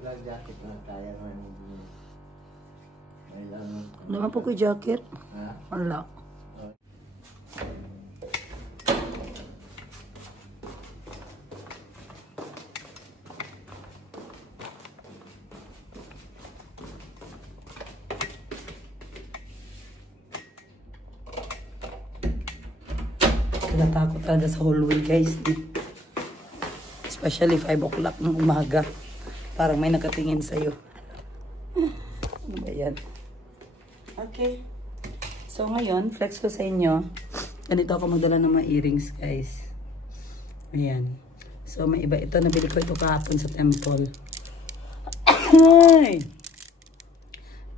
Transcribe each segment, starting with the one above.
Flag jacket na kaya naman. May lang. Naman po ko jacket. Ha? Wala. Natakot talaga sa hallway guys. Especially 5 o'clock ng umaga. Parang may nakatingin sa'yo. Ano ba yan? Okay. So ngayon, flex ko sa inyo. Ganito ako magdala ng mga earrings guys. Ayan. So may iba ito. Nabili ko ito kahapon sa temple.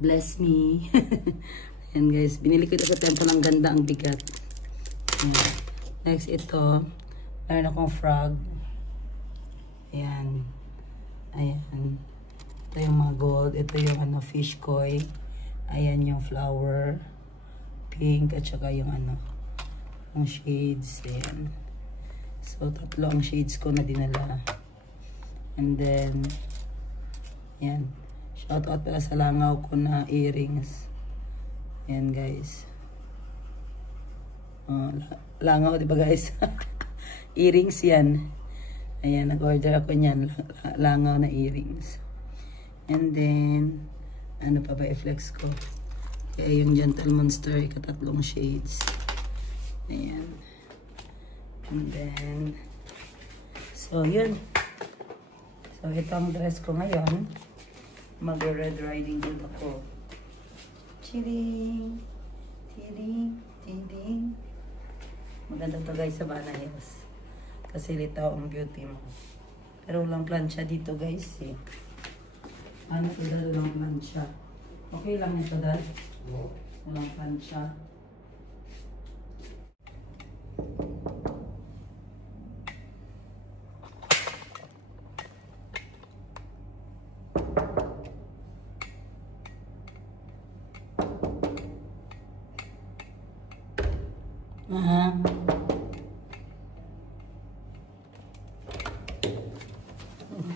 Bless me. Ayan guys. Binili ko ito sa temple. Ang ganda, ang bigat. Ayan. Next, ito. Meron akong frog. Ayan. Ayan. Ito yung mga gold. Ito yung ano, fish koi. Ayan yung flower. Pink. At saka yung ano, yung shades. Ayan. So, 3 ang shades ko na dinala. And then, ayan. Shout out pala sa langaw ko na earrings. Ayan guys. Langaw, diba guys? Earrings yan. Ayan, nag-order ako niyan. Langaw na earrings. And then, ano pa ba i-flex ko? Kaya yung Gentle Monster, ika-3 shades. Ayan. And then, so yun. So, ito ang dress ko ngayon. Mag-Red Riding Hood ako. Chilling. Tiling. Tiling. Maganda to guys sa Bana Hills. Kasi litaw ang beauty mo. Pero walang plancha dito guys eh. Ano ito dahil walang plancha? Okay lang ito dahil? Walang plancha. Aha.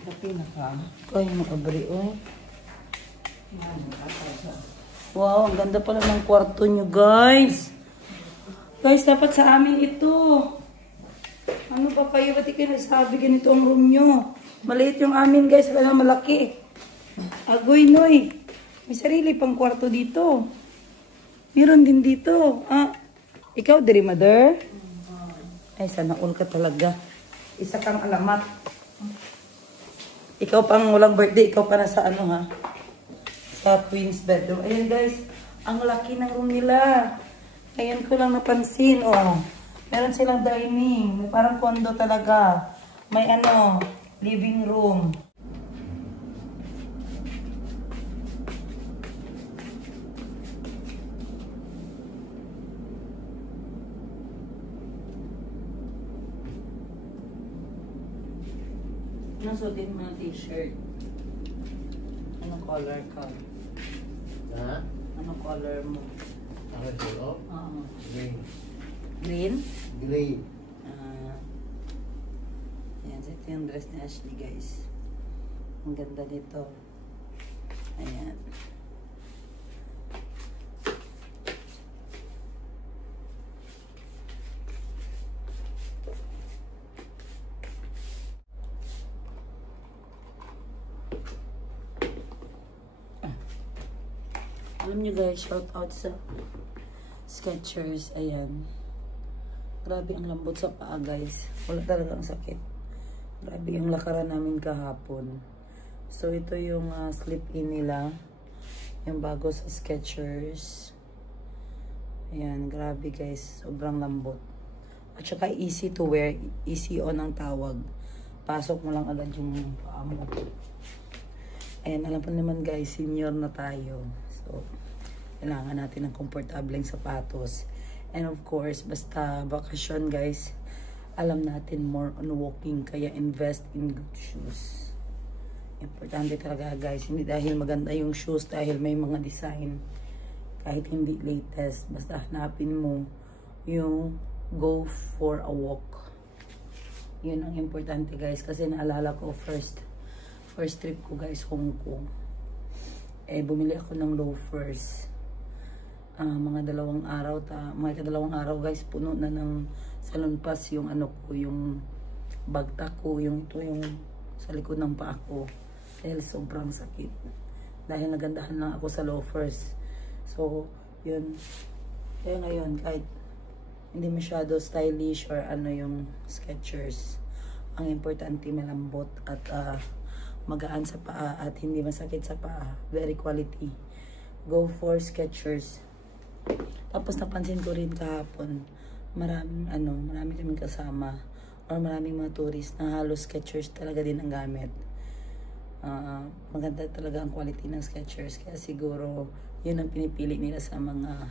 Kapi na ka. Kaya makabri, oy. Wow, ang ganda pala ng kwarto nyo, guys. Guys, dapat sa amin ito. Ano pa kayo? Ba't kayo nagsabi ganito ang room nyo? Maliit yung amin, guys. Wala na malaki. Agoy, noy. May sarili pang kwarto dito. Meron din dito. Ah, ikaw, diri, mother? Ay, sana all ka talaga. Isa kang alamat. Ikaw pang walang birthday. Ikaw pa na sa ano, ha? Sa queen's bedroom. Ayan, guys. Ang laki ng room nila. Ayan ko lang napansin, oh. Meron silang dining. Parang condo talaga. May ano, living room. Nasutin mo ng t-shirt. Anong color ka? Ha? Anong color mo? Ako sa'yo? Oo. Green. Green? Green. Ayan, so ito yung dress ni Ashley, guys. Ang ganda nito. Ayan. Alam nyo guys, shout out sa Skechers. Ayan. Grabe ang lambot sa paa guys. Wala talaga ang sakit. Grabe yung lakaran namin kahapon. So ito yung slip-in nila. Yung bago sa Skechers. Ayan, grabe guys. Sobrang lambot. At saka easy to wear. Easy on ang tawag. Pasok mo lang agad yung paa mo. Ayan, alam po naman guys, senior na tayo. So, kailangan natin ng komportableng sapatos. And of course, basta vacation guys, alam natin more on walking. Kaya invest in good shoes. Importante talaga guys. Hindi dahil maganda yung shoes, dahil may mga design. Kahit hindi latest, basta hanapin mo yung go for a walk. Yun ang importante guys. Kasi naalala ko first first trip ko guys, Hong Kong. Bumili ako ng loafers. Mga 2 araw, mga kadalawang araw guys, puno na ng salon pass yung ano ko, yung bagta ko, yung ito yung sa likod ng paa ko. Dahil sobrang sakit. Dahil nagandahan lang ako sa loafers. So, yun. Kaya ngayon, kahit hindi masyado stylish or ano yung Skechers, ang importante malambot at magaan sa paa at hindi masakit sa paa. Very quality. Go for Skechers. Tapos napansin ko rin kahapon, marami kaming kasama or maraming mga tourist na halos Skechers talaga din ang gamit. Maganda talaga ang quality ng Skechers, kaya siguro yun ang pinipili nila sa mga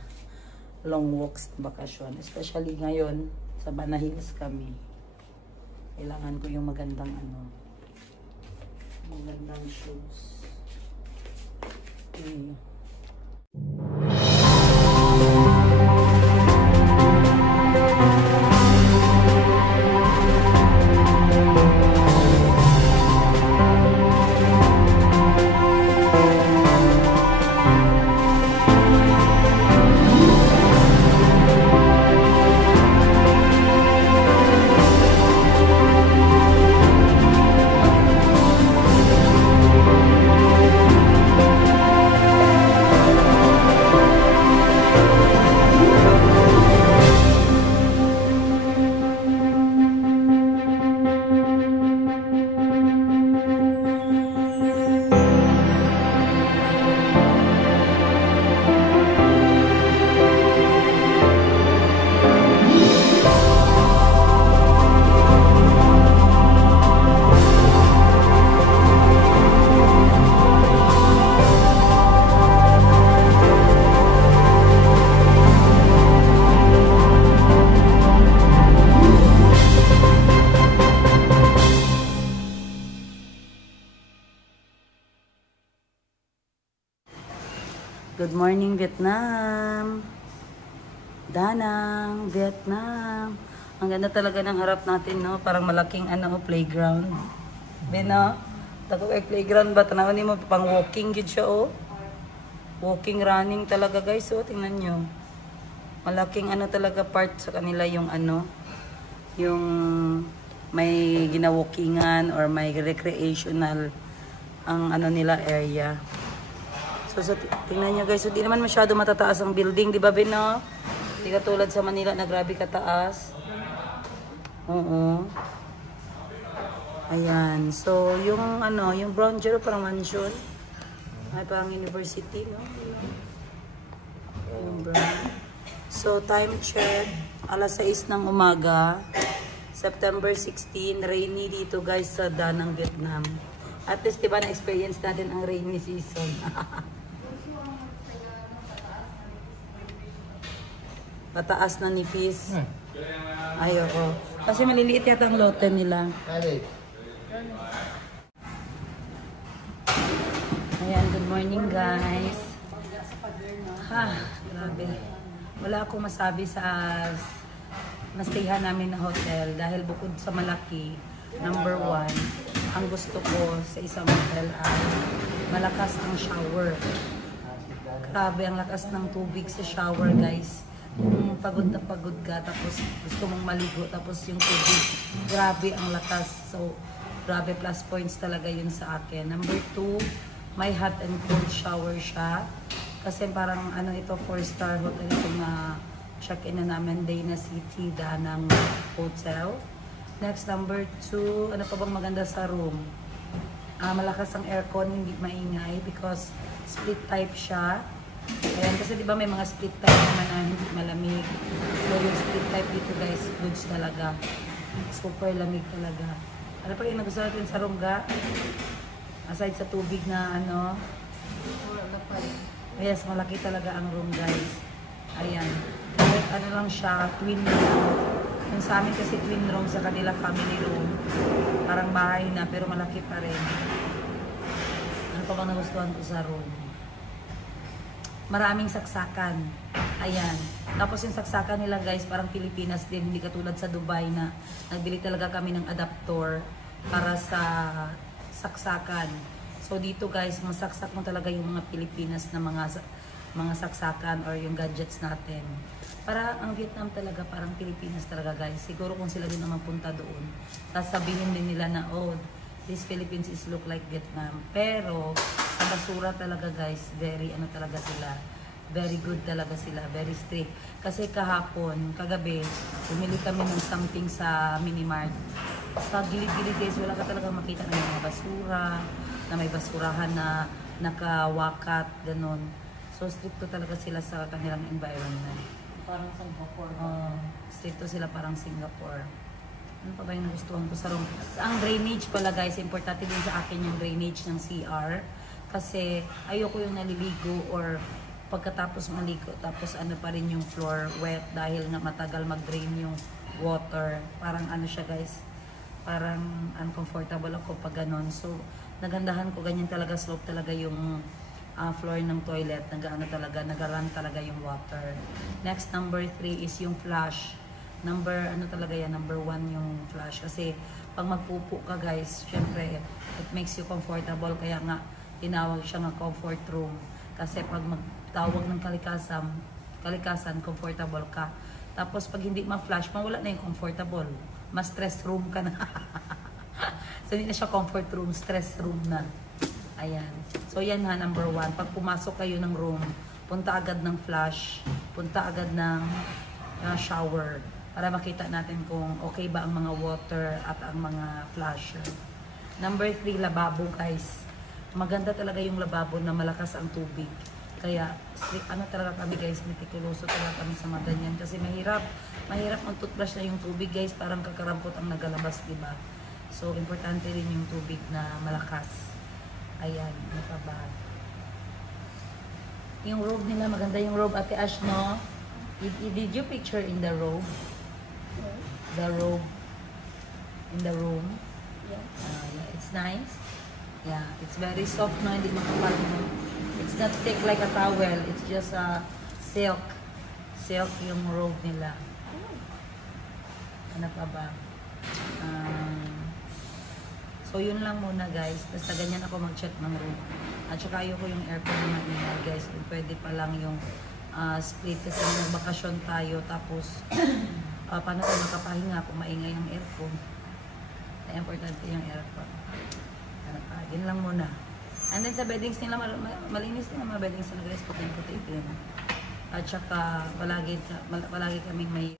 long walks na bakasyon. Especially ngayon, sa Banana Hills kami. Kailangan ko yung magandang magandang shoes. Okay. Good morning, Vietnam. Danang, Vietnam. Ang ganda talaga ng harap natin, no? Parang malaking playground. Bino, tako ay playground ba? Tanawan mo pang walking gid siya, oh. Walking, running talaga, guys, oh. Tingnan nyo. Malaking talaga part sa kanila yung yung may ginawalkingan or may recreational ang nila area. So, tingnan nyo guys, so, di naman masyado matataas ang building, di ba Bino? Di katulad sa Manila na grabe kataas. Oo. Ayan. So, yung yung brown zero parang mansion. Ay, parang university, no? Yung brown. So, time check. Alas 6 ng umaga. September 16. Rainy dito guys sa Danang, Vietnam. At least, diba na-experience natin ang rainy season. Pataas na nipis. Ayoko. Kasi maliliit yata ang lote nila. Ayan, good morning guys. Grabe. Wala akong masabi sa nastayhan namin na hotel dahil bukod sa malaki, number 1, ang gusto ko sa isang hotel ay malakas ang shower. Grabe ang lakas ng tubig sa shower guys. Kung pagod na pagod ka, tapos gusto mong maligo, tapos yung tubig, grabe ang lakas. So, grabe plus points talaga yun sa akin. Number 2, may hot and cold shower siya. Kasi parang ito, 4-star hotel itong check-in na namin, Dana City, Danang Hotel. Next, number 2, ano pa bang maganda sa room? Malakas ang aircon, hindi maingay because split type siya. Ayan, kasi diba may mga split type naman na hindi malamig. So yung split type dito guys, goods talaga. Super lamig talaga. Ano pa yung nagustuhan natin sa room ga? Aside sa tubig na yes, malaki talaga ang room guys. Ayan. Kahit lang siya, twin room. Yung sa amin kasi twin room, sa kanila family room. Parang bahay na, pero malaki pa rin. Ano pa bang nagustuhan ko sa room? Maraming saksakan. Ayan. Tapos yung saksakan nila guys, parang Pilipinas din. Hindi katulad sa Dubai na nagbili talaga kami ng adapter para sa saksakan. So dito guys, masaksak mo talaga yung mga Pilipinas na mga saksakan or yung gadgets natin. Para ang Vietnam talaga, parang Pilipinas talaga guys. Siguro kung sila din naman punta doon, sasabihin din nila na, oh, this Philippines is look like Vietnam. Pero, sa basura talaga guys, very ano talaga sila. Very good talaga sila, very strict. Kasi kahapon, kagabi, bumili kami ng something sa Minimart. Sa gilid-gilid guys, wala ka talaga makita ng mga basura, na may basurahan na nakawakat, ganun. So, stricto talaga sila sa kanilang environment. Parang Singapore. Stricto sila parang Singapore. Ano pa ba yung nagustuhan ko sa room? Ang drainage pala guys, importante din sa akin yung drainage ng CR. Kasi ayoko yung naliligo or pagkatapos maligo, tapos ano pa rin yung floor wet dahil nga matagal mag-drain yung water. Parang ano siya guys, parang uncomfortable ako pag ganon. So, nagandahan ko, ganyan talaga, slope talaga yung floor ng toilet, nag-run talaga yung water. Next, number 3 is yung flush. Number 1 yung flush. Kasi, pag magpupo ka guys, syempre, it makes you comfortable. Kaya nga, tinawag siya ng comfort room. Kasi pag magtawag ng kalikasan, comfortable ka. Tapos, pag hindi ma-flush, mawala na yung comfortable. Mas stress room ka na. So, hindi na siya comfort room, stress room na. Ayan. So, yan ha, number 1. Pag pumasok kayo ng room, punta agad ng flush, punta agad ng shower para makita natin kung okay ba ang mga water at ang mga flusher. Number 3, lababo guys. Maganda talaga yung lababo na malakas ang tubig. Kaya, ano talaga kami guys, meticuloso talaga kami sa mga ganyan. Kasi mahirap ang toothbrush na yung tubig guys, parang kakarampot ang nagalabas, diba? So, importante rin yung tubig na malakas. Ayan, ano pa ba? Yung robe nila, maganda yung robe. Ate Ash, no? Did you picture in the robe? The robe in the room? Yeah. Yeah, it's nice. Yeah, it's very soft, no? Hindi makapal, no? It's not thick like a towel. It's just silk. Silk yung robe nila. Ano pa ba? So, yun lang muna guys. Basta ganyan ako mag-check ng room. At saka ayoko yung aircon na ingay guys. Kung pwede pa lang yung split. Kasi nagbakasyon tayo. Tapos, paano tayo makapahinga kung maingay yung aircon? Kaya importante yung aircon. Ano pa? Yun lang muna. And then sa beddings nila, malinis din ang mga beddings nila guys. Puti-puti din. At saka, palagi kaming may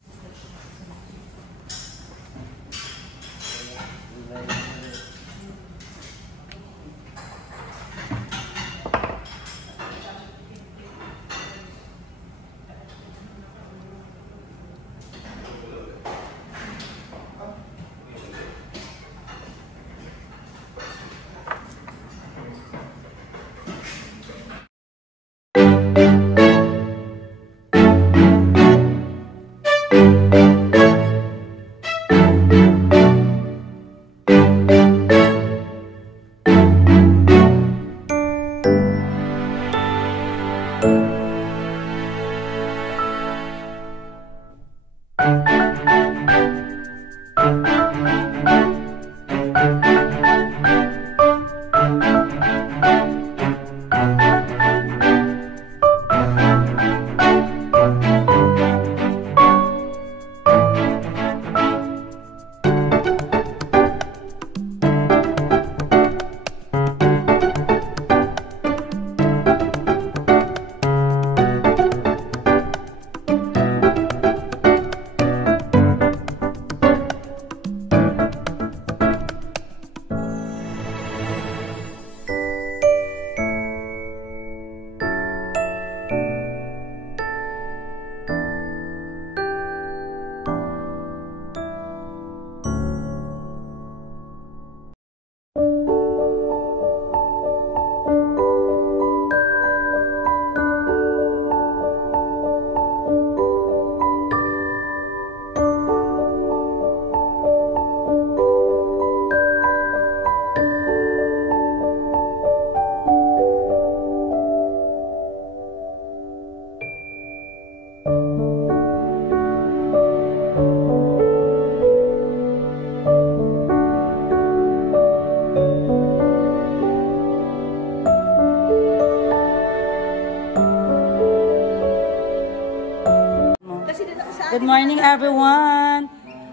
morning, everyone.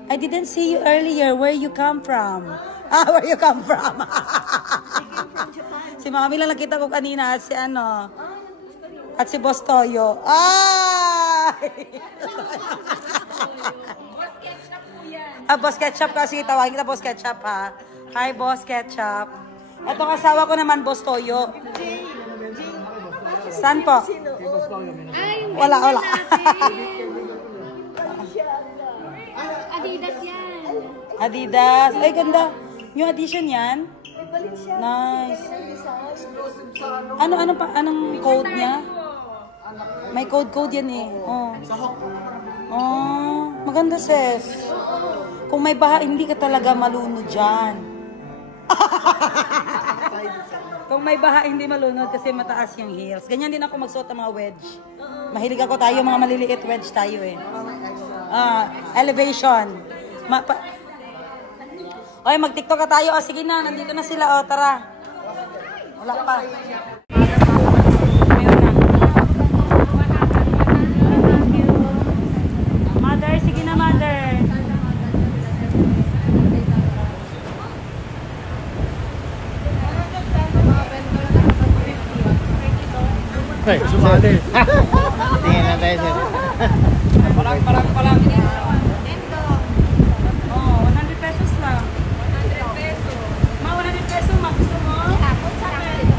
I didn't see you earlier. Where you come from? Where you come from? Si Mami lang nakita ko kanina at si ano. At si Boss Toyo. Ay! Boss Ketchup po yan. Boss Ketchup kasi. Tawagin kita Boss Ketchup, ha? Hi, Boss Ketchup. Itong asawa ko naman, Boss Toyo. Saan po? Wala. Adidas yan. Adidas. Ay, ganda. New edition yan? Nice. Anong code niya? May code yan eh. Oh, maganda sis. Kung may baha, hindi ka talaga malunod dyan. Kung may baha, hindi malunod kasi mataas yung heels. Ganyan din ako magsuot ng mga wedge. Mahilig ako tayo, mga maliliit wedge tayo eh. Elevation. Oy, mag-TikTok ka tayo. O, sige na, nandito na sila. O, tara. Wala pa. Mother, sige na, mother. Hey, sumali. Tingin na tayo, sir. Palang. Oh, 100 pesos lang. 100 pesos. Ma, 100 pesos, ma. Gusto mo?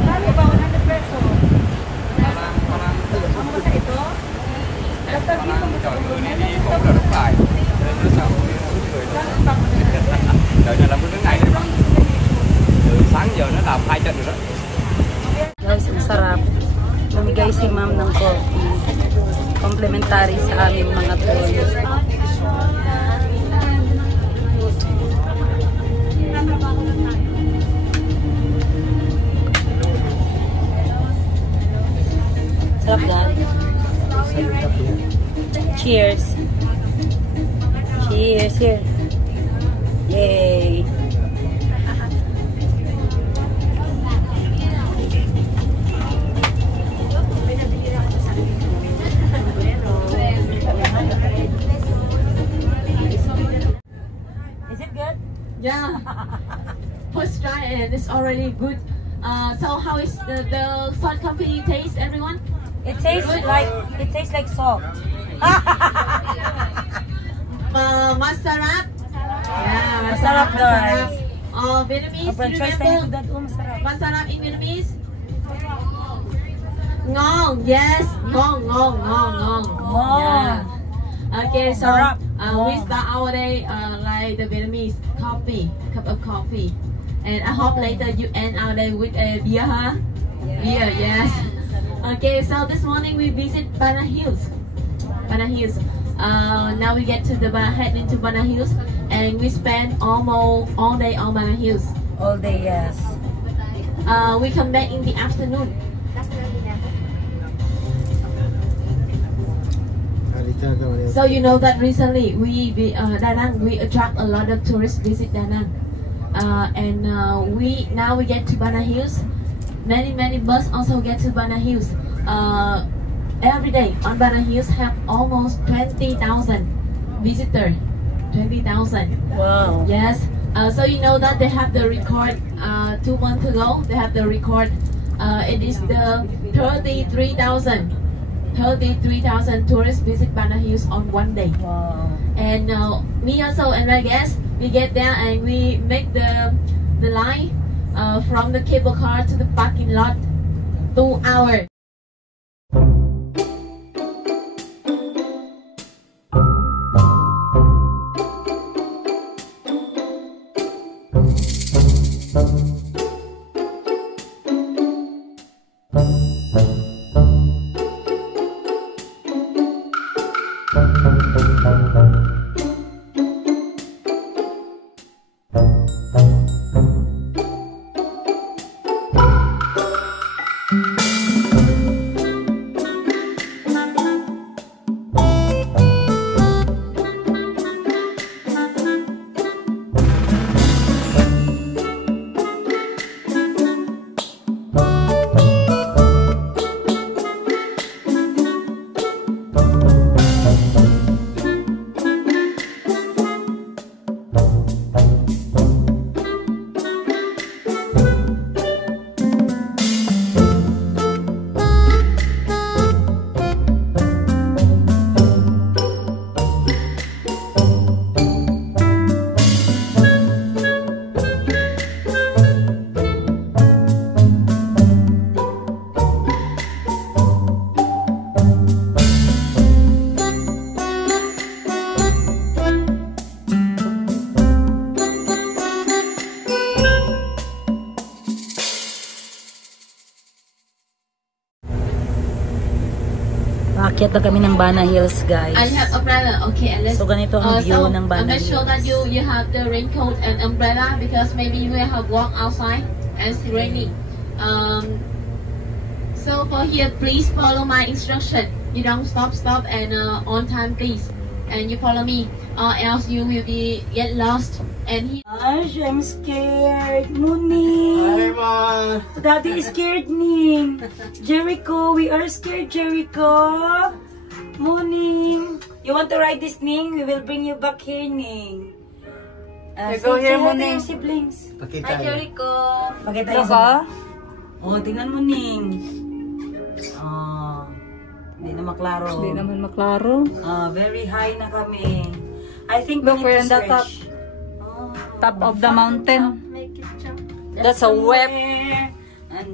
Dali ba, 100 pesos? Ano ba sa ito? Dagdag yun kung gusto ko. Đợi là làm cái ngày đấy bạn. Từ sáng giờ nó làm 2 trận rồi đó. Guys, ang sarap. Bumigay si ma'am ng coffee. Complimentary sa aming mga toys. Sarap gan. Cheers. Cheers here. Yay. Is it good? Yeah. First try and it's already good. So how is the salt company taste, everyone? It tastes like salt. Masarap. Yeah, Masarap, guys. Vietnamese, Open you choice tayo remember? dad. Oh, masarap. Masarap in Vietnamese? Ngon, yes. Ngon. Ngon. Yeah. Okay, so Masarap. we start our day like the Vietnamese coffee, cup of coffee. And I hope later you end our day with a beer, huh? Beer, yes. Okay, so this morning we visit Bana Hills. Now we get to head into Bana Hills, and we spend almost all day on Bana Hills. All day, yes. We come back in the afternoon. So you know that recently Da Nang, we attract a lot of tourists visit Da Nang, and we get to Bana Hills. Many bus also get to Bana Hills. Every day on Bana Hills have almost 20,000 visitors. 20,000. Wow. Yes. So you know that they have the record 2 months ago. They have the record. It is the 33,000 tourists visit Bana Hills on one day. Wow. And me also and my guests, we get there and we make the line from the cable car to the parking lot 2 hours. Akyat na kami ng Bana Hills, guys. I have umbrella. Okay, and let's. So, ganito ang view so, ng Bana make sure that Hills. you have the raincoat and umbrella because maybe you will have walk outside and it's raining. So for here, please follow my instruction. You don't stop and on time, please. And you follow me, or else you will be get lost. And here. Gosh, I'm scared. Muni. Daddy is scared, Ning. Jericho, we are scared, Jericho. Muning. You want to ride this, Ning? We will bring you back here, Ning. Go here, Muning. Siblings. Pakita. Hi, Jericho. Pakita yung sa... Oh, tingnan mo, Ning. Oh. Hindi na maklaro. Hindi naman maklaro. Very high na kami. I think Look, we're in the top of the mountain. That's a web.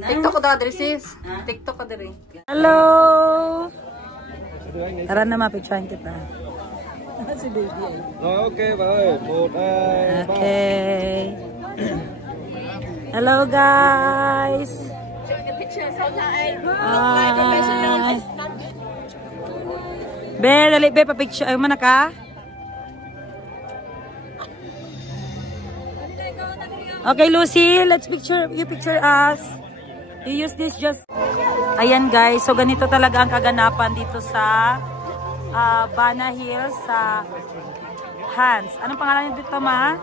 TikTok ko dali, sis. TikTok ko dali. Hello! Tara na, mapicturean kita. Okay, bye. Okay. Hello, guys! Be, dali, be, papicture. Ay, mana ka? Okay, Lucy, let's picture. You picture us. You use this just... Ayan, guys. So, ganito talaga ang kaganapan dito sa Bana Hills, sa Hans. Anong pangalan nito dito, ma?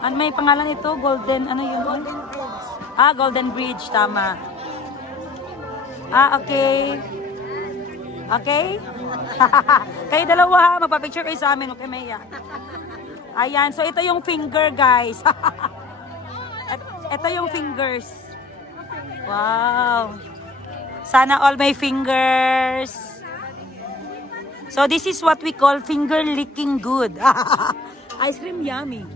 Ano may pangalan ito? Golden, ano yun? Golden Bridge, tama. Okay. Okay? Kayo dalawa, magpa-picture kayo sa amin, okay, Maya? Ayan, so ito yung finger, guys. Ito yung fingers. Wow. Sana all my fingers. So this is what we call finger licking good. Ice cream yummy.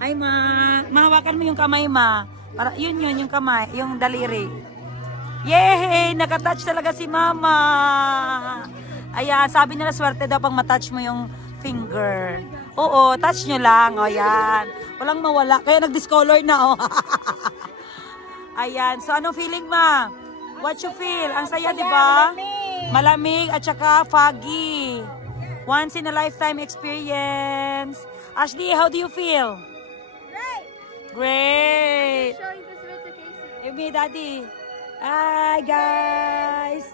Ay, mahawakan mo yung kamay, ma. Para, yun yung kamay, yung daliri. Yay! Nakatouch talaga si mama. Ayan, sabi nila swerte daw pang matouch mo yung finger. Oo, touch nyo lang. O, yan. Walang mawala. Kaya nag-discolor na, o. Ayan. So, anong feeling, ma? What you feel? Ang saya, di ba? Malamig at saka foggy. Once in a lifetime experience. Ashley, how do you feel? Great! Great! Showing this video to Casey. Hey, me, Daddy. Hi, guys!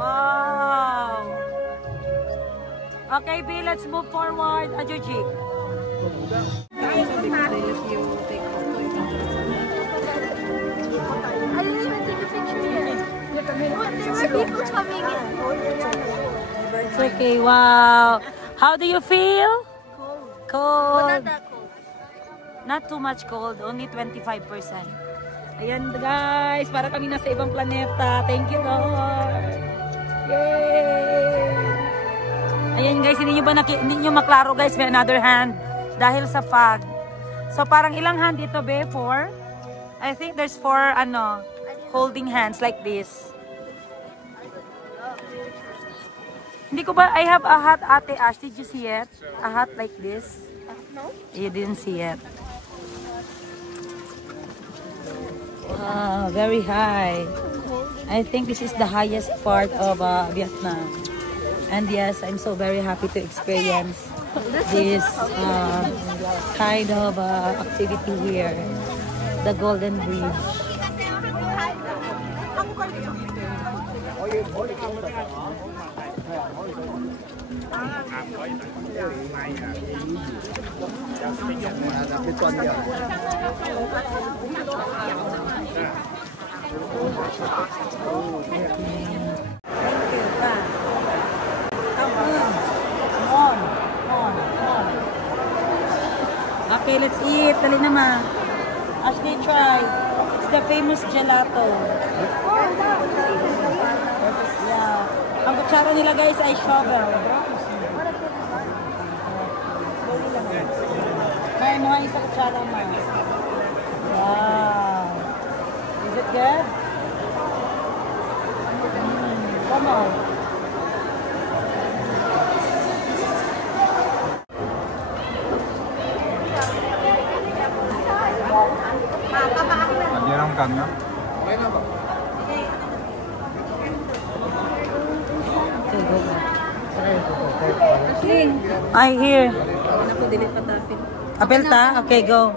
Wow! Okay, B, let's move forward. Ajuji. I didn't even take a picture yet. There were people coming in. It's okay, wow. How do you feel? Cold. Cold. But not that cold. Not too much cold, only 25%. Ayan, guys, para kami nasa ibang planeta. Thank you, Lord. Yay! Ayan, guys, hindi nyo maklaro, guys, may another hand dahil sa fog. So, parang ilang hand dito, be? 4? I think there's 4, holding hands like this. Hindi ko ba, I have a hat, Ate Ash. Did you see it? A hat like this? No. You didn't see it. Wow, very high. I think this is the highest part of Vietnam. And yes, I'm so very happy to experience this kind of activity here. The Golden Bridge. Okay, let's eat. Dali naman. Ashley, try. It's the famous gelato. Yeah. Ang kutsara nila, guys, ay shovel. May mga isa kutsara naman. Wow. Is it good? Come on. Anh nhớ không cần đó. I hear. Apel ta? Okay, go.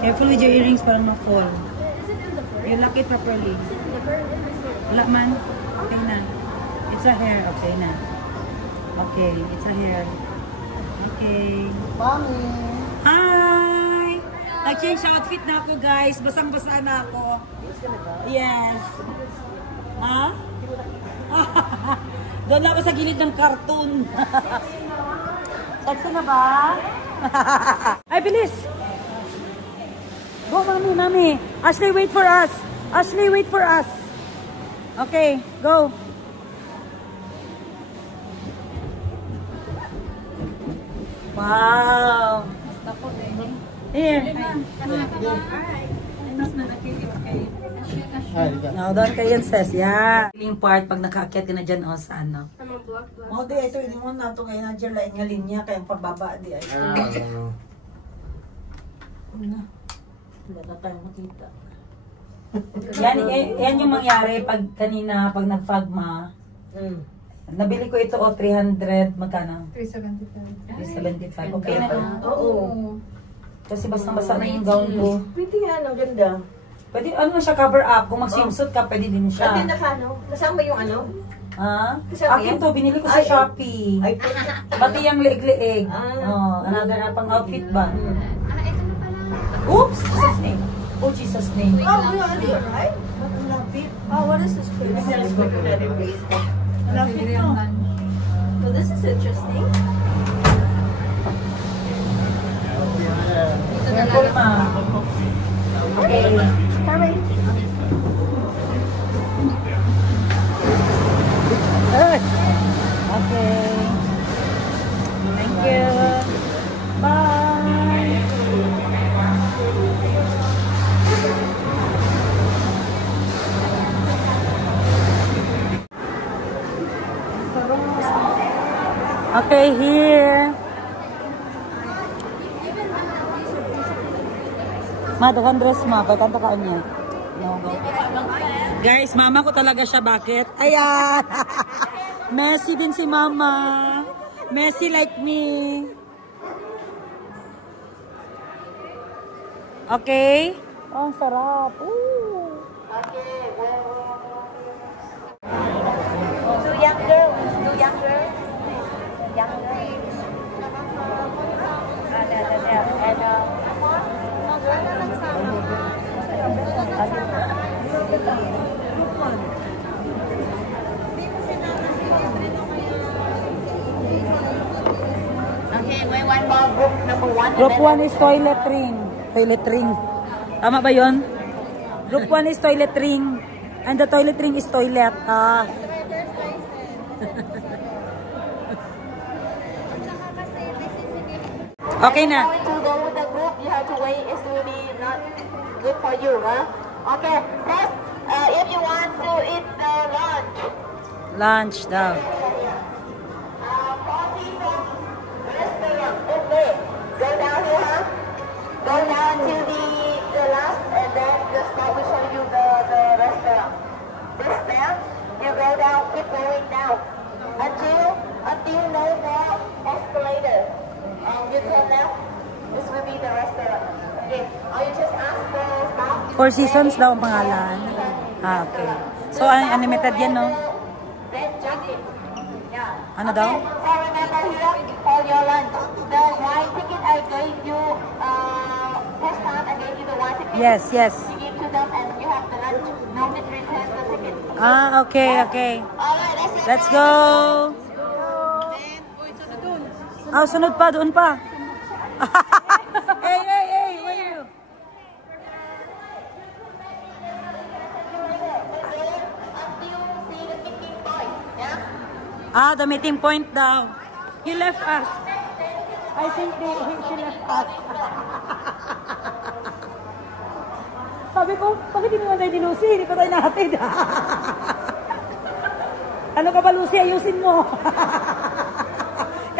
Careful with your earrings para ma-fall. You lock it properly. Wala man. Okay na. It's a hair. Okay na. Okay, it's a hair. Okay. Mommy! Hi! Nag-change outfit na ako, guys. Basang-basa na ako. Yes. Ha? Doon ako sa gilid ng cartoon. Sexy na ba? Ay, bilis! Go, mami, mami. Ashley, wait for us. Ashley, wait for us. Okay, go. Wow. Here. Now, doon kayo, sis. Yeah. Yung part, pag nakaakyat ka na dyan, o, sa ano. O, di, ito, hindi mo na ito ngayon. Nandiyan lang nga linya, kaya pababa, di, ay. Wala na tayong makita. Yan yung mangyari pag kanina, pag nag-fagma. Nabili ko ito, 300, magkano? 375. 375. Okay na ito. Oo. Kasi basang-basa na yung gown ko. Pwede nga, ang ganda. Pwede, ano siya, cover up. Kung mag-swimsuit ka, pwede din siya. Pwede nakano? Kasama yung ano? Ha? Kasama Akin yan? to, binili ko sa Shopee. Ay, Pati yung liig-liig. Another na pang outfit ba? Oops! Jesus name. Oh, Jesus name. oh, you're right? Ang lapit. Oh, what is this place? Lapit to. Well, this is interesting. Careful, ma. Okay. Carmen. Okay. Thank you. Bye. Okay, here. Ma, dakan dress ma. Pagkanta ka niya. No, go. Guys, mama ko talaga siya. Bakit? Ayan! Messy din si mama. Messy like me. Okay? Oh, ang sarap. Ooh. Do young girl. Do young girl. Young girl. Okay, we want more group number 1. Group 1 is toilet ring. Toilet ring. Tama ba yun? Group 1 is toilet ring. And the toilet ring is toilet. Okay na. To go with the group, you have to wait. It will be not good for you, huh? Okay, first, if you want to eat the lunch. Lunch daw. Restaurant, okay. Go down here, huh? Go down to the last, and then the stop will show you the restaurant. This step, you go down, keep going down until no more escalator. You turn left. This will be the restaurant. Okay. Or you just ask the staff. Four Seasons daw ang pangalan. Okay. So, unlimited yan, no? Red jacket. Yeah. Ano daw? So remember here for your lunch. The white ticket I gave you first time I gave you the white ticket. Yes, yes. You give to them and you have the lunch. No need to return the ticket. Okay, okay. Alright, Let's go. Sunod pa, doon pa. Hey, hey, hey, where are you? The meeting point daw. He left us. I think she left us. Sabi ko, bakit hindi naman tayo di Lucy? Hindi pa tayo natin. Ano ka ba, Lucy? Ayusin mo.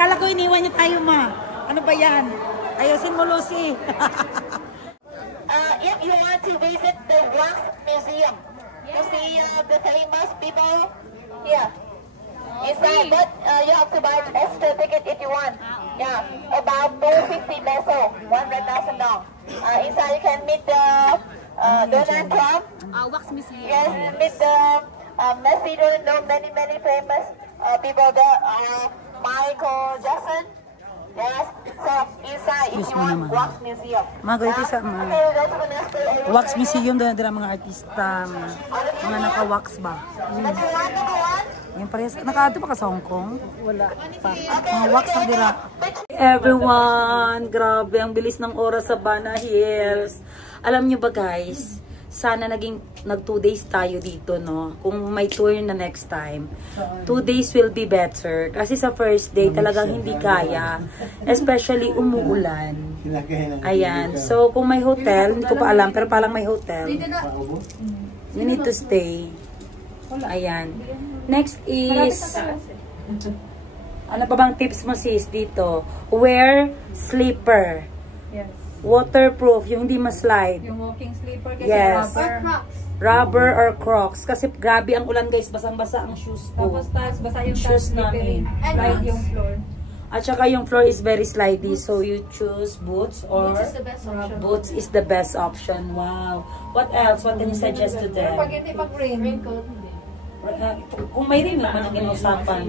Kala ko iniwan niyo tayo, ma. Ano ba yan? Ayusin mo, Lucy. Wax Museum to see the famous people here. Inside, but you have to buy extra ticket if you want. Yeah, about 250 peso, 100,000 dong. Inside you can meet the Donald Trump. Wax Museum. Yes, meet the Messi, many famous people there. Michael Jackson. Yes, so inside if you want Wax Museum. Mga ito sa Wax Museum, doon na mga artista, mga naka-wax ba? Yan parehas, naka-ato pa ka sa Hong Kong? Wala pa. Mga wax na dira. Everyone, grabe, ang bilis ng oras sa Bana Hills. Alam nyo ba guys, sana nag 2 days tayo dito, no? Kung may tour na next time, 2 days will be better. Kasi sa first day, talagang hindi kaya. Especially umuulan. Ayan. So, kung may hotel, hindi ko pa alam, pero parang may hotel. You need to stay. Ayan. Next is, ano pa bang tips mo sis dito? Wear slipper. Yes. Waterproof, yung hindi ma-slide. Yung walking slipper kasi Yes. rubber. Rubber or Crocs. Kasi grabe ang ulan guys, basang-basa ang shoes ko. Tapos taas, basa yung Shoes taas namin. slide yung floor. At saka yung floor is very slidey, so you choose boots or boots is the best option. Wow. What else? What can you suggest to them? Pag hindi pag raincoat. Kung may rin naman ang ginausapan.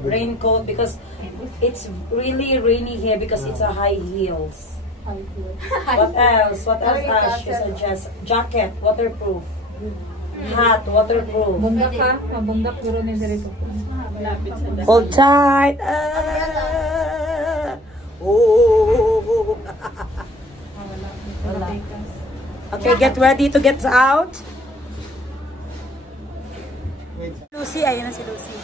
Raincoat because it's really rainy here because it's a high heels. What else? What else Ash you suggest? Jacket, waterproof. Hat, waterproof. Bundak ka, mabundak puro ni dito. Hold tight. Oh. Okay, get ready to get out. Lucy, ayan na si Lucy.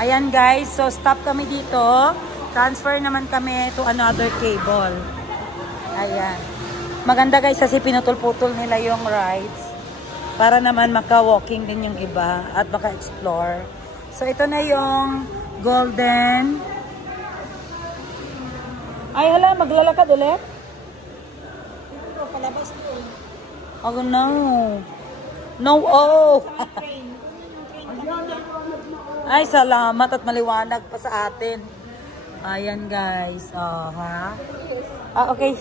Ayan guys, so stop kami dito. Transfer naman kami to another cable. Ayan. Maganda guys kasi pinutol-putol nila yung rides. Para naman maka-walking din yung iba at maka-explore. So ito na yung Golden. Ay hala, maglalakad ulit? Oh no. No, oh. Ay, salamat at maliwanag pa sa atin. Ayan, guys. Oh, ha? Okay.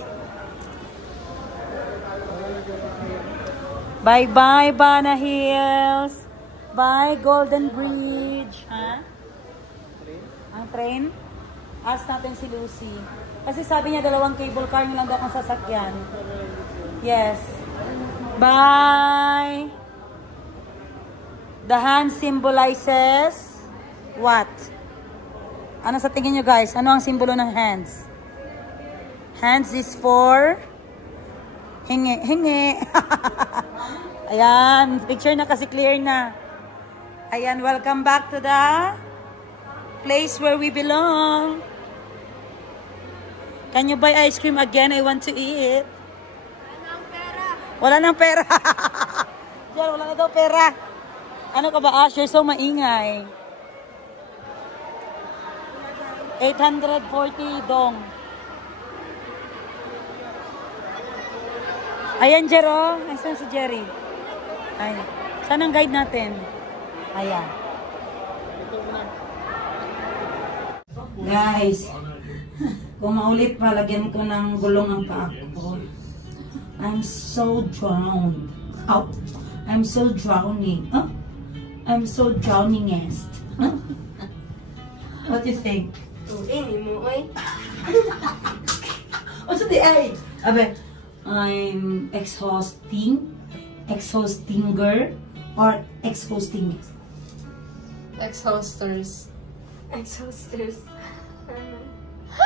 Bye-bye, Bana Hills. Bye, Golden Bridge. Ha? Ang train? Ask natin si Lucy. Kasi sabi niya 2 cable car lang daw ang sasakyan. Yes. Bye. The hand symbolizes what? Ano sa tingin nyo guys? Ano ang simbolo ng hands? Hands is for hingi. Hingi. Ayan. Picture na kasi clear na. Ayan. Welcome back to the place where we belong. Can you buy ice cream again? I want to eat. Wala nang pera. Diyan, wala na daw pera. Ano ka ba, Ash? You're so maingay. 840 dong. Ayan, Jero. Ayan si Jerry. Ay. Saan ang guide natin? Ayan. Guys, kung maulit pa, lagyan ko ng gulong ang paa ko. I'm so drowned. Oh, I'm so drowning. Huh? I'm so drowningest. Huh? What do you think? What's the A? Abe, I'm exhaustinger, or exhausting? Ex-hosters.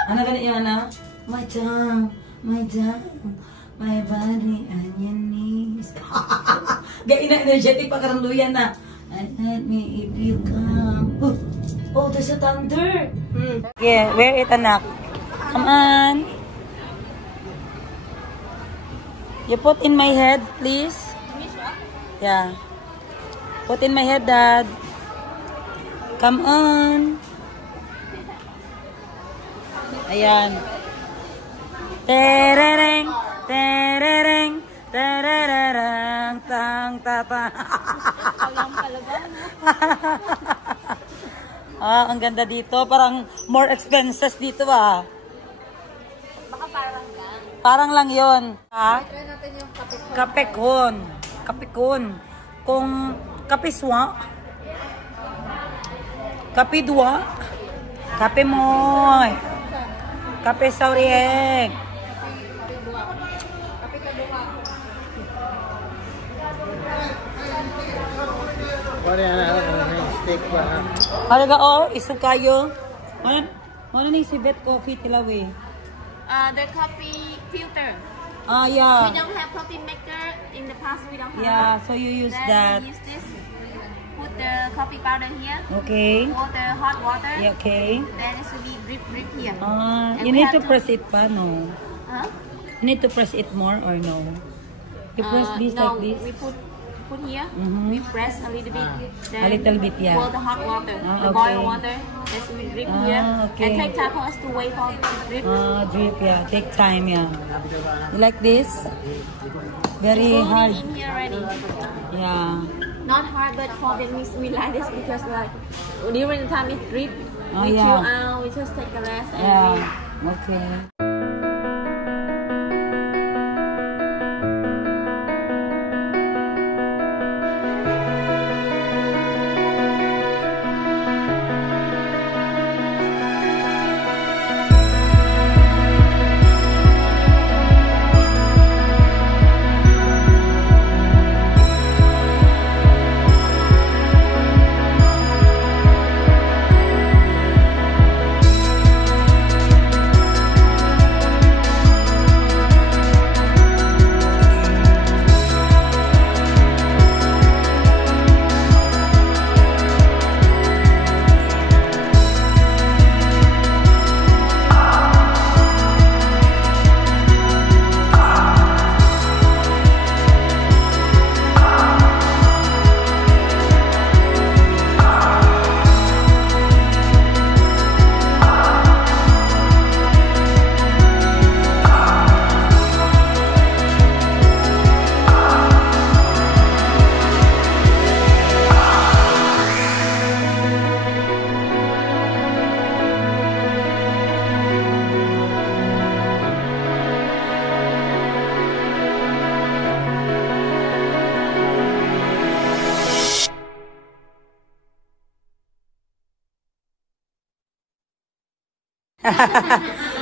Ano ganit yung ano? My tongue, my body, and your knees. Gaya na energetic pa karanduyan na. And let me if you come. Oh, there's a thunder. Yeah, wear it, anak. Come on. You put in my head, please. Yeah. Put in my head, Dad. Come on. Ayan. Terereng, terereng, yata. Ah, ang ganda dito. Parang more expenses dito ah. Baka parang lang. Parang lang yun. Ha? Kapekon. Kapekon. Kung kapiswa. Kapidwa. Kape moy. Kape saurieng. Pare na steak pa. Halaga oh, isukayo. Ano ni si Bet Coffee Tilawi? The coffee filter. Ah, yeah. We don't have coffee maker in the past. We don't have. Yeah, so you use Then that. we use this. Put the coffee powder here. Okay. Pour the hot water. Yeah, okay. Then it should be drip here. And You we need have to press it pa, no? Huh? You need to press it more or no? You press this no, like this? we put here. Mhm. We press a little bit. Then A little bit, yeah. Pour the hot water, the okay. boiled water. Then we drip here. Okay. And take time for us to wait for it to drip. Drip, yeah. Take time, yeah. You like this? Very Food hard. in here already. Yeah. Not hard, but for Vietnamese we like this because like during the time it drip, Oh, we yeah. chill out, we just take a rest and Yeah. Okay.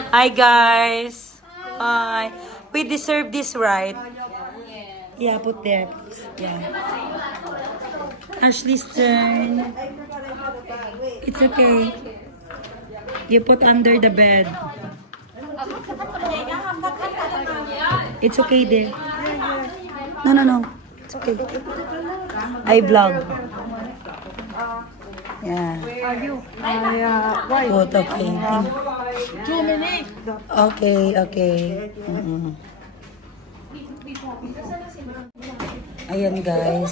Hi guys. Hi. We deserve this, right? Yeah, put there, please. Yeah. Ashley's turn. It's okay. You put under the bed. It's okay there. No. It's okay. I vlog. Yeah. Good, okay. 2 minutes. Okay. Ayan guys.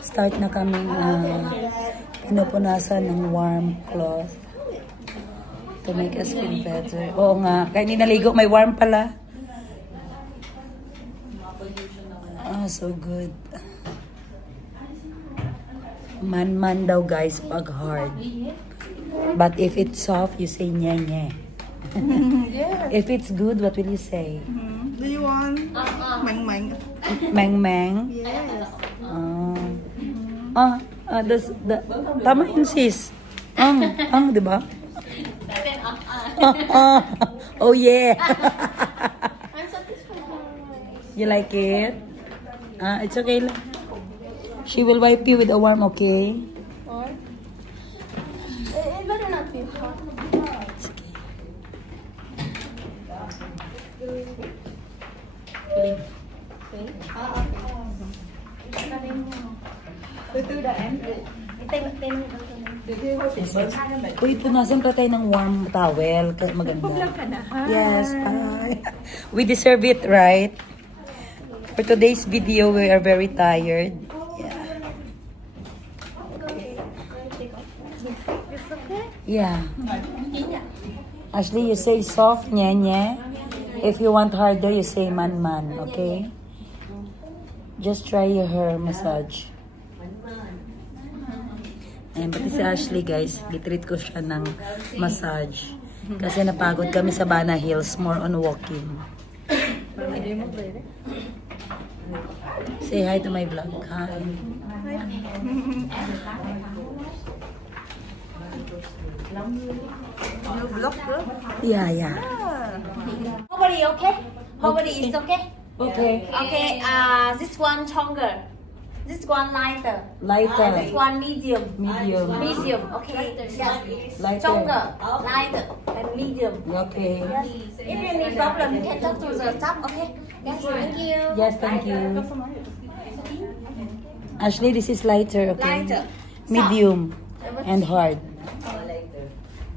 Start na kaming pinupunasan ng warm cloth to make us feel better. Oo nga. Kaya naligo, may warm pala. So good. Man daw guys pag hard. But if it's soft, you say nye. Yeah. If it's good, what will you say? Do you want mang? Mang? Yes. Tama yun sis. Di ba? Oh yeah. You like it? It's okay lang. She will wipe you with a warm, okay? Or? It better not be hot. It's okay. Uy, punasan pa tayo ng warm towel. Maganda. Yes, bye. We deserve it, right? For today's video, we are very tired. Yeah. Ashley, you say soft, nye. If you want harder, you say man. Okay? Just try her massage. Ayan, pati si Ashley guys, gitreat ko siya ng massage. Kasi napagod kami sa Bana Hills, more on walking. Say hi to my vlog. Hi. Yeah. Nobody okay? Nobody is okay? Okay. Okay, this one stronger. This one lighter. Lighter. This one medium. Medium. Medium, okay. Yes. Lighter. Stronger, lighter, and medium. Okay. Yes. If you need problem, you can talk to the staff, okay? Yes, thank you. Yes, thank you. Ashley, this is lighter, okay? Lighter. Medium and hard.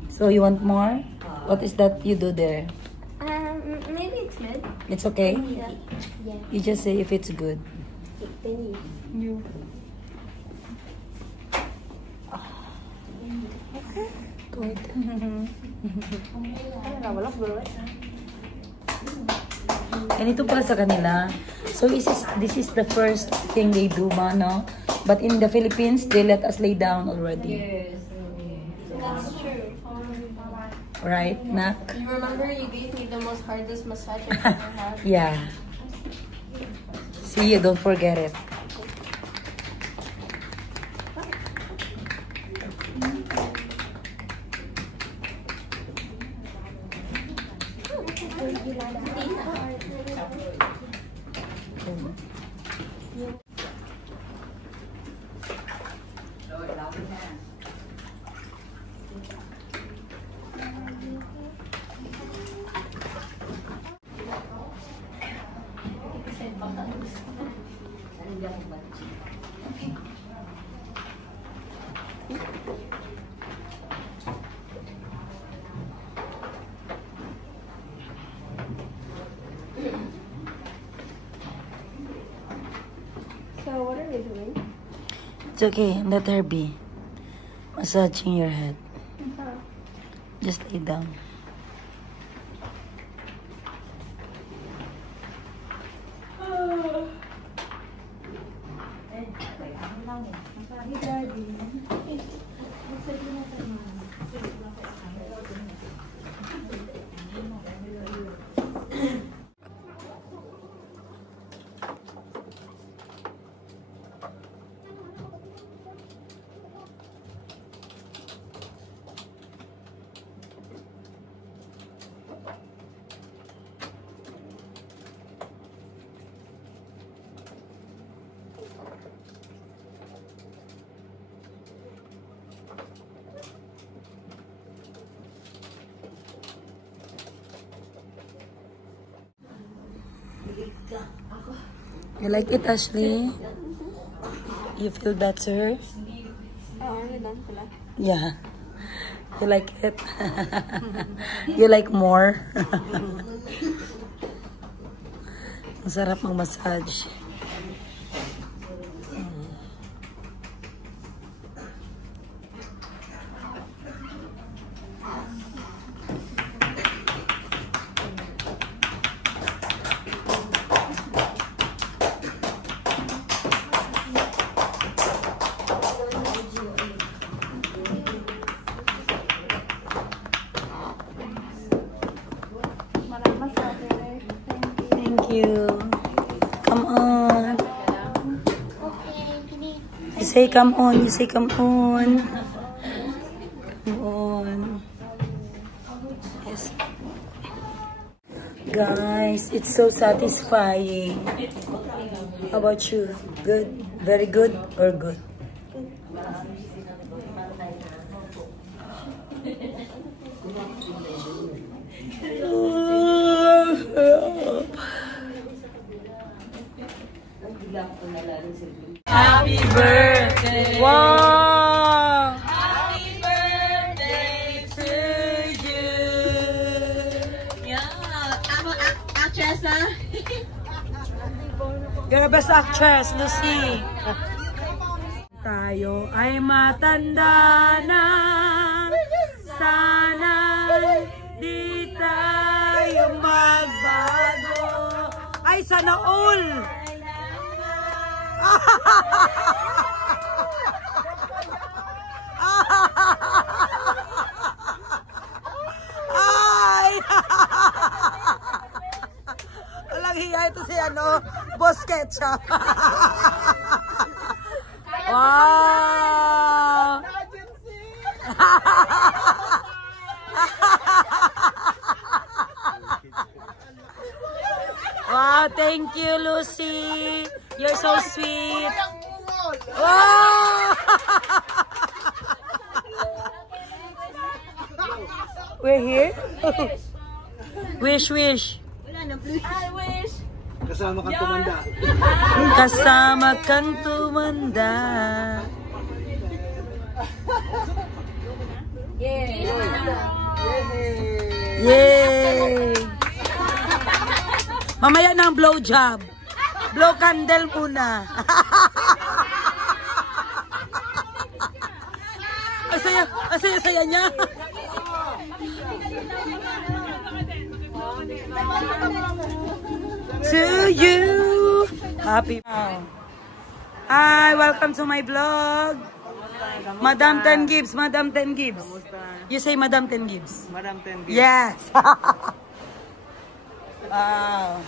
So you want more? What is that you do there? Maybe it's mid. It's okay? Yeah. You just say if it's good. Thank you. Good. Ganito pala sa kanila. So this is the first thing they do, ma, no? But in the Philippines, they let us lay down already. Yes. That's true. Right, Nak? You remember you gave me the most hardest massage I've ever had? Yeah. See, you don't forget it. So what are we doing? It's okay, let her be. Massaging your head. Just lay down. You like it, Ashley? You feel better? Yeah. You like it? You like more? Ang sarap ng massage. Thank you. Come on. You say come on. You say come on. Come on. Yes. Guys, it's so satisfying. How about you? Good? Very good or good? Happy birthday! Wow! Happy birthday to you! Yeah, I'm an actress, You're the best actress, Lucy. Tayo ay matanda na. Sana di tayo magbago. Ay, sana all! Ay! Walang hiya ito si ano, Boss Ketchup. Wow! Wow, thank you, Lucy. You're so sweet. Wow! We're here? Wish, wish. I wish. Kasama kang tumanda. Kasama kang tumanda. Yay! Mamaya na ang blow job. Blow candle muna. Asaya niya. To you. Happy. Hi, welcome to my vlog. Madam Ten Gibbs, Madam Ten Gibbs. You say Madam Ten Gibbs. Madam Ten Gibbs. Yes. Wow.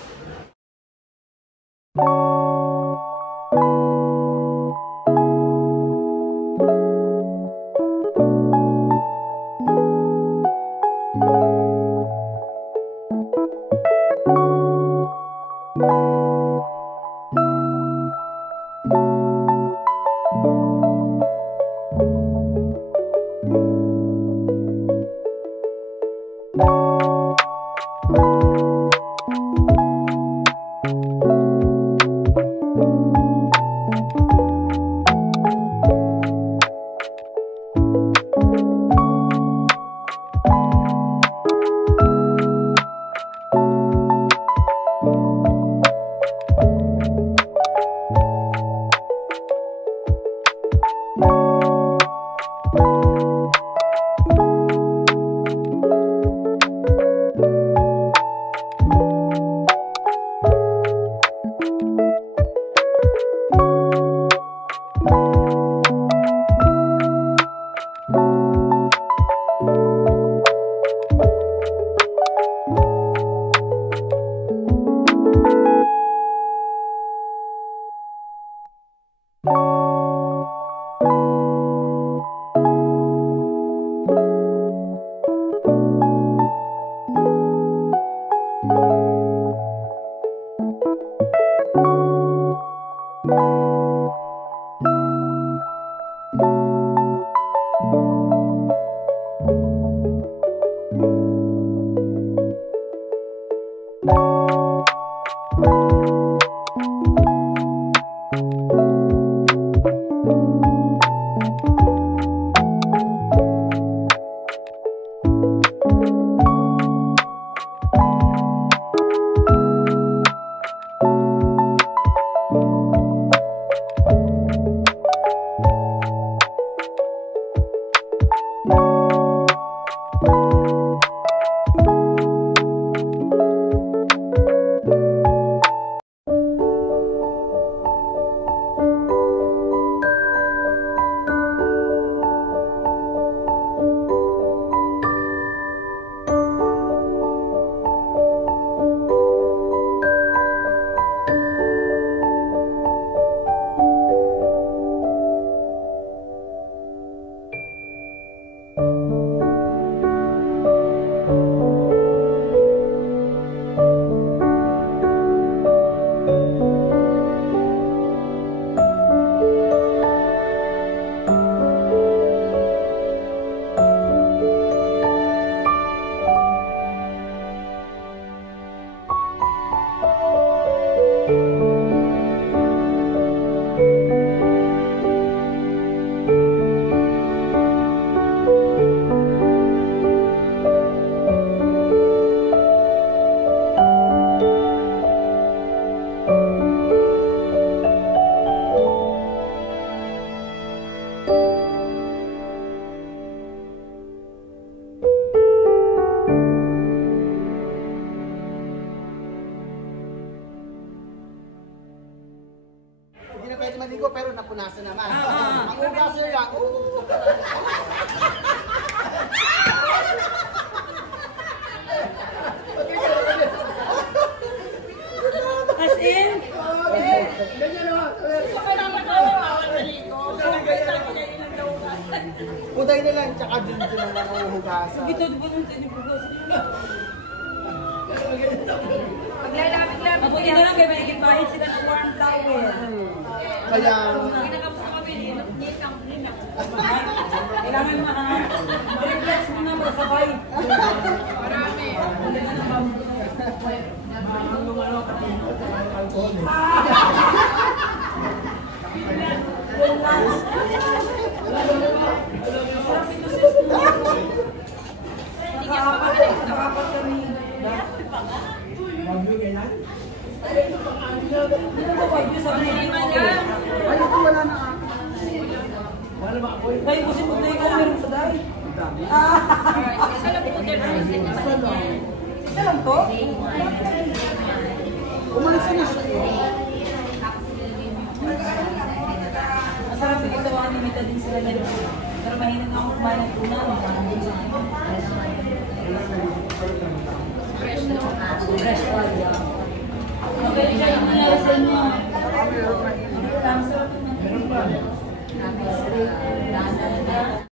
pwede maligo pero napunasan naman. Ang hugasan lang, As in? Ganyan naman. Puday na lang, tsaka dun lang ang hugasan. Ito, di ba nung tinipugas? Mabuti na lang kayo, maligid bahit sila ng warm towel. Kaya... Kailangan na relax mo na masabay. Marami. Nakapat kami. Tayo kasi po tayo kung meron sa dahi. Isa lang po tayo. Isa lang to? Umalis na siya. Masarap yung tawa ni Mita din sila na pero mahinan ako kumain ng tuna. Fresh oil. Okay, siya yung nangyari sa inyo. Ang sarap naman.